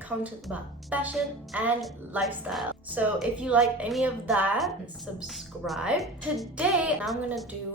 content about fashion and lifestyle. So if you like any of that, subscribe. Today I'm gonna do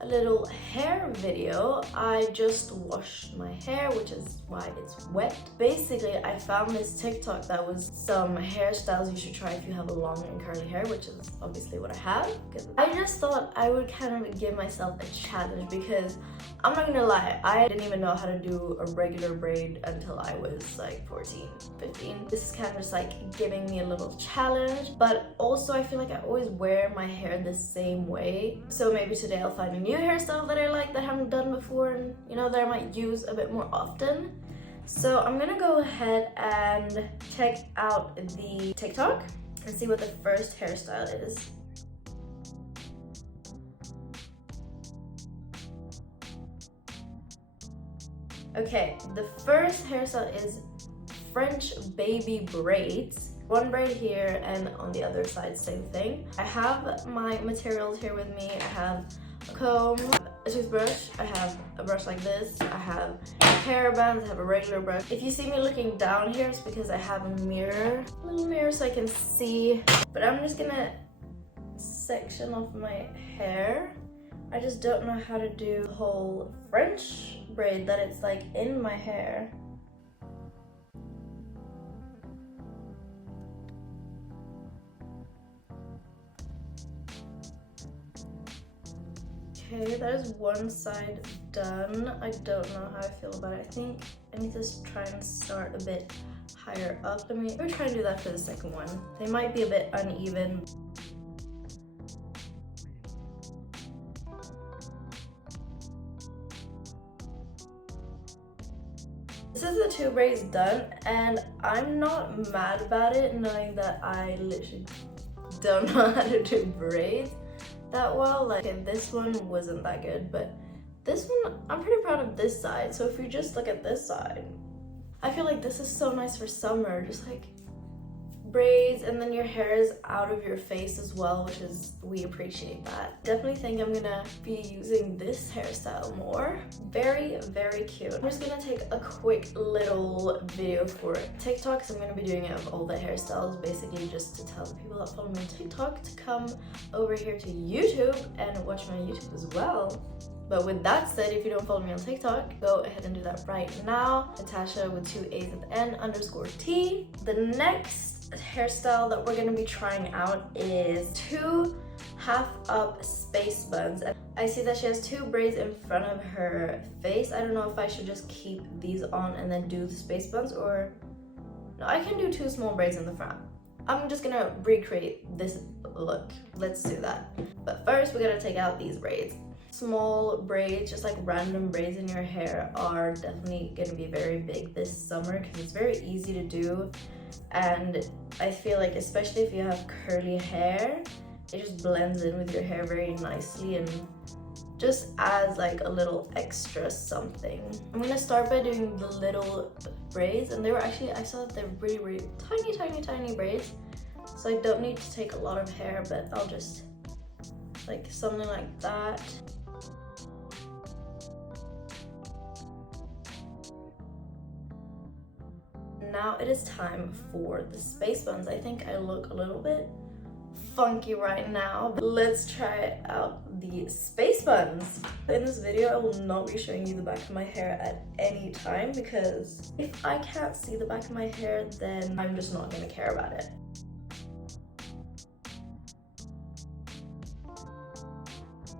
a little hair video. I just washed my hair, which is why it's wet. Basically, I found this TikTok that was some hairstyles you should try if you have a long and curly hair, which is obviously what I have. I just thought I would kind of give myself a challenge because I'm not gonna lie, I didn't even know how to do a regular braid until I was like 14, 15. This is kind of just like giving me a little challenge, but also I feel like I always wear my hair the same way. So maybe today I'll find a new hairstyle that I like that I haven't done before and you know that I might use a bit more often. So I'm gonna go ahead and check out the TikTok and see what the first hairstyle is. Okay, the first hairstyle is French baby braids. One braid here and on the other side same thing. I have my materials here with me. I have a comb, a toothbrush, I have a brush like this, I have hair bands, I have a regular brush. If you see me looking down here, it's because I have a little mirror so I can see. But I'm just gonna section off my hair. I just don't know how to do the whole French braid that it's like in my hair. Okay, that is one side done. I don't know how I feel about it. I think I need to try and start a bit higher up. Let me try and do that for the second one. They might be a bit uneven. This is the two braids done, and I'm not mad about it knowing that I literally don't know how to do braids that well. Like, okay, this one wasn't that good, but this one, I'm pretty proud of this side. So if you just look at this side, I feel like this is so nice for summer, just like braids, and then your hair is out of your face as well, which is, we appreciate that. Definitely think I'm gonna be using this hairstyle more. Very, very cute. I'm just gonna take a quick little video for TikTok, so I'm gonna be doing it of all the hairstyles, basically just to tell the people that follow me on TikTok to come over here to YouTube and watch my YouTube as well. But with that said, if you don't follow me on TikTok, go ahead and do that right now. Natasha with 2 A's at the end _T. The next hairstyle that we're gonna be trying out is 2 half-up space buns. I see that she has 2 braids in front of her face. I don't know if I should just keep these on and then do the space buns, or no, I can do 2 small braids in the front. I'm just gonna recreate this look. Let's do that. But first we gotta take out these braids. Small braids, just like random braids in your hair, are definitely gonna be very big this summer because it's very easy to do. And I feel like, especially if you have curly hair, it just blends in with your hair very nicely and just adds like a little extra something. I'm gonna start by doing the little braids, and they were actually, I saw that they're really, really tiny braids. So I don't need to take a lot of hair, but I'll just like something like that. Now it is time for the space buns. I think I look a little bit funky right now, but let's try out the space buns. In this video, I will not be showing you the back of my hair at any time because if I can't see the back of my hair, then I'm just not gonna care about it.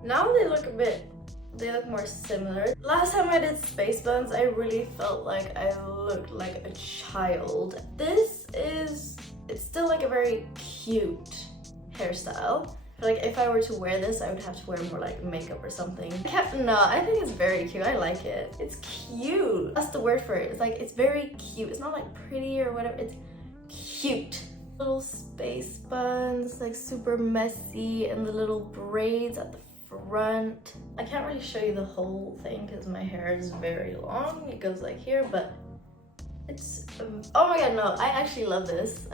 Now they look more similar. Last time I did space buns, I really felt like I looked like a child. This is, it's still like a very cute hairstyle. Like if I were to wear this, I would have to wear more like makeup or something. No, I think it's very cute. I like it. It's cute. That's the word for it. It's like, it's very cute. It's not like pretty or whatever. It's cute. Little space buns, like super messy, and the little braids at the front. I can't really show you the whole thing because my hair is very long. It goes like here, but it's oh my god, no, I actually love this.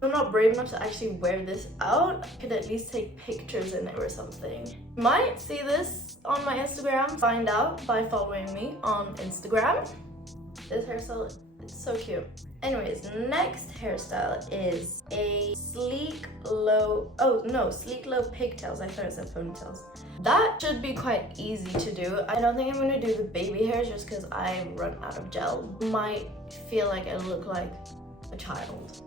I'm not brave enough to actually wear this out. I could at least take pictures in it or something. Might see this on my Instagram. Find out by following me on Instagram. This hairstyle It's so cute. Anyways, next hairstyle is a sleek low pigtails. I thought it said ponytails. That should be quite easy to do. I don't think I'm gonna do the baby hairs just because I run out of gel. Might feel like I look like a child.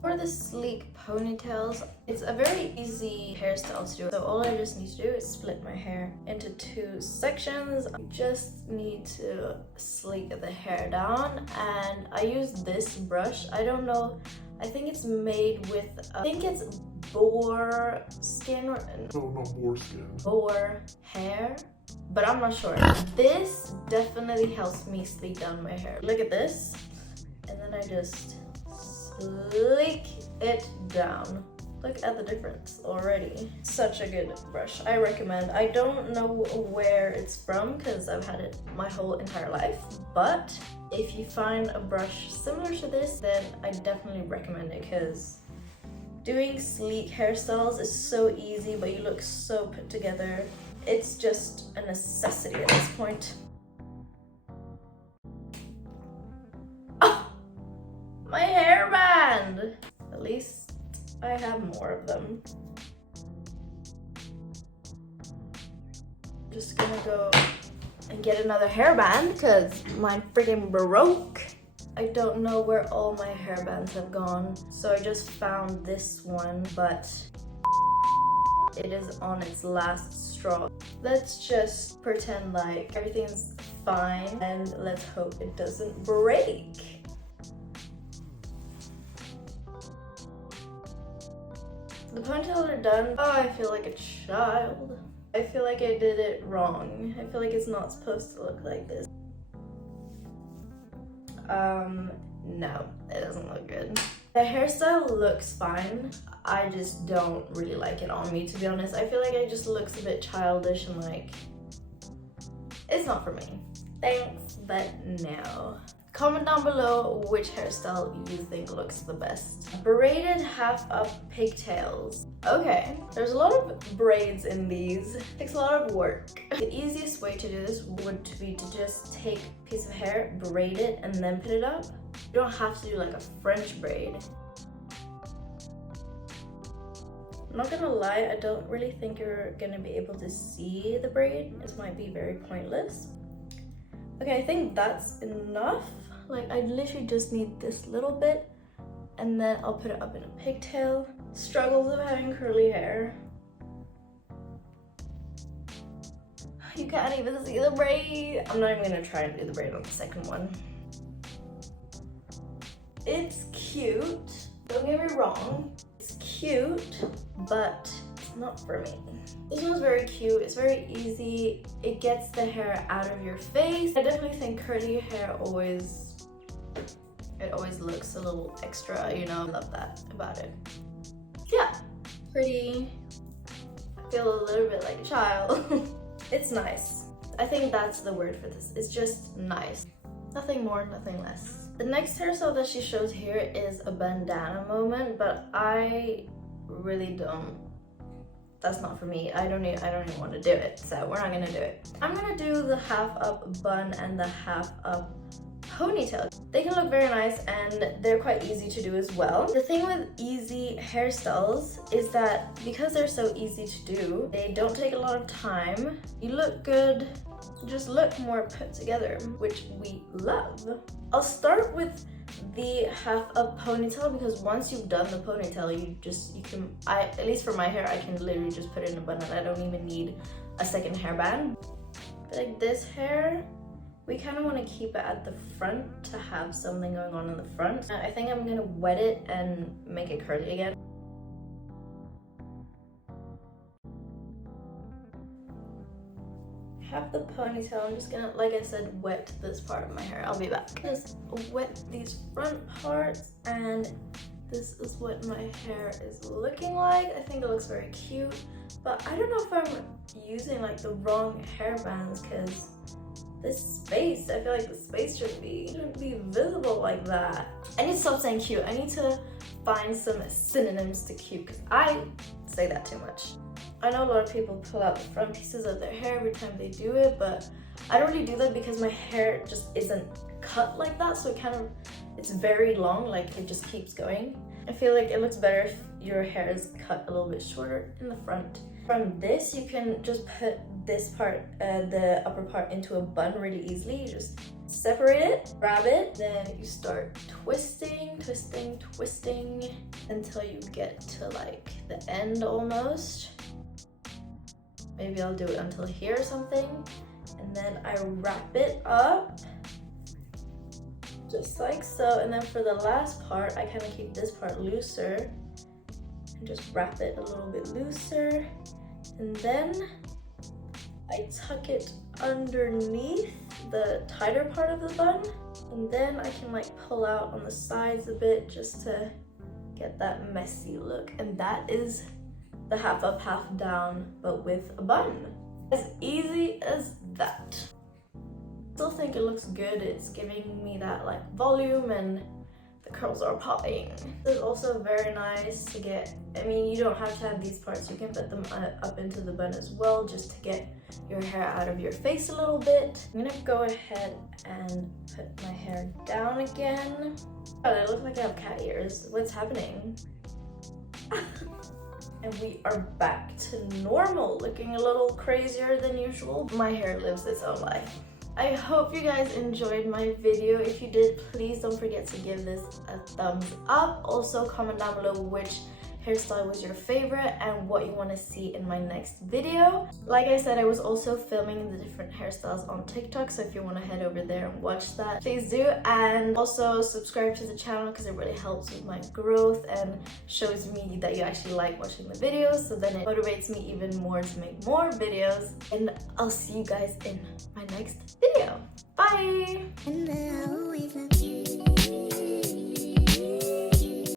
For the sleek ponytails, it's a very easy hairstyle to do. So all I just need to do is split my hair into 2 sections. I just need to sleek the hair down, and I use this brush. I don't know, I think it's made with, I think it's boar skin or no, not boar skin. Boar hair, but I'm not sure. This definitely helps me sleek down my hair. Look at this, and then I just sleek it down. Look at the difference already. Such a good brush. I recommend. I don't know where it's from because I've had it my whole entire life, but if you find a brush similar to this, then I definitely recommend it because doing sleek hairstyles is so easy, but you look so put together. It's just a necessity at this point. My hairband! At least I have more of them. Just gonna go and get another hairband because mine freaking broke. I don't know where all my hairbands have gone, so I just found this one, but it is on its last straw. Let's just pretend like everything's fine and let's hope it doesn't break. The ponytails are done. Oh, I feel like a child. I feel like I did it wrong. I feel like it's not supposed to look like this. No, it doesn't look good. The hairstyle looks fine. I just don't really like it on me, to be honest. I feel like it just looks a bit childish and like, it's not for me. Thanks, but no. Comment down below which hairstyle you think looks the best. Braided half-up pigtails. Okay, there's a lot of braids in these. It takes a lot of work. The easiest way to do this would be to just take a piece of hair, braid it, and then put it up. You don't have to do like a French braid. I'm not gonna lie, I don't really think you're gonna be able to see the braid. This might be very pointless. Okay, I think that's enough. Like, I literally just need this little bit, and then I'll put it up in a pigtail. Struggles of having curly hair. You can't even see the braid. I'm not even gonna try and do the braid on the second one. It's cute. Don't get me wrong. It's cute, but it's not for me. This one's very cute. It's very easy. It gets the hair out of your face. I definitely think curly hair always looks a little extra, you know. I love that about it. Yeah, pretty. I feel a little bit like a child. It's nice. I think that's the word for this. It's just nice. Nothing more, nothing less. The next hairstyle that she shows here is a bandana moment, but I really don't. That's not for me. I don't even want to do it, so we're not gonna do it. I'm gonna do the half-up bun and the half-up ponytail. They can look very nice and they're quite easy to do as well. The thing with easy hairstyles is that because they're so easy to do, they don't take a lot of time. You look good, just look more put together, which we love. I'll start with the half-up ponytail because once you've done the ponytail, at least for my hair, I can literally just put it in a bun and I don't even need a second hairband. But like this hair, we kind of want to keep it at the front to have something going on in the front. I think I'm gonna wet it and make it curly again. Have the ponytail. I'm just gonna, like I said, wet this part of my hair. I'll be back. Just wet these front parts, and this is what my hair is looking like. I think it looks very cute, but I don't know if I'm using like the wrong hair bands because this space, I feel like the space shouldn't be visible like that. I need to stop saying cute. I need to find some synonyms to cute because I say that too much. I know a lot of people pull out the front pieces of their hair every time they do it, but I don't really do that because my hair just isn't cut like that, so it's very long, like it just keeps going. I feel like it looks better if your hair is cut a little bit shorter in the front. From this, you can just put this part, the upper part, into a bun really easily. You just separate it, grab it, then you start twisting until you get to like the end almost. Maybe I'll do it until here or something. And then I wrap it up just like so. And then for the last part, I kind of keep this part looser and just wrap it a little bit looser. And then I tuck it underneath the tighter part of the bun. And then I can like pull out on the sides a bit just to get that messy look. And that is the half up, half down, but with a bun. As easy as that. Still think it looks good. It's giving me that like volume and the curls are popping. This is also very nice to get, I mean, you don't have to have these parts. You can put them up into the bun as well, just to get your hair out of your face a little bit. I'm gonna go ahead and put my hair down again. Oh, I look like I have cat ears. What's happening? And we are back to normal, looking a little crazier than usual. My hair lives its own life. I hope you guys enjoyed my video. If you did, please don't forget to give this a thumbs up. Also, comment down below which hairstyle was your favorite and what you want to see in my next video. Like I said, I was also filming the different hairstyles on TikTok, so if you want to head over there and watch that, please do. And also subscribe to the channel because it really helps with my growth and shows me that you actually like watching the videos, so then it motivates me even more to make more videos. And I'll see you guys in my next video. Bye!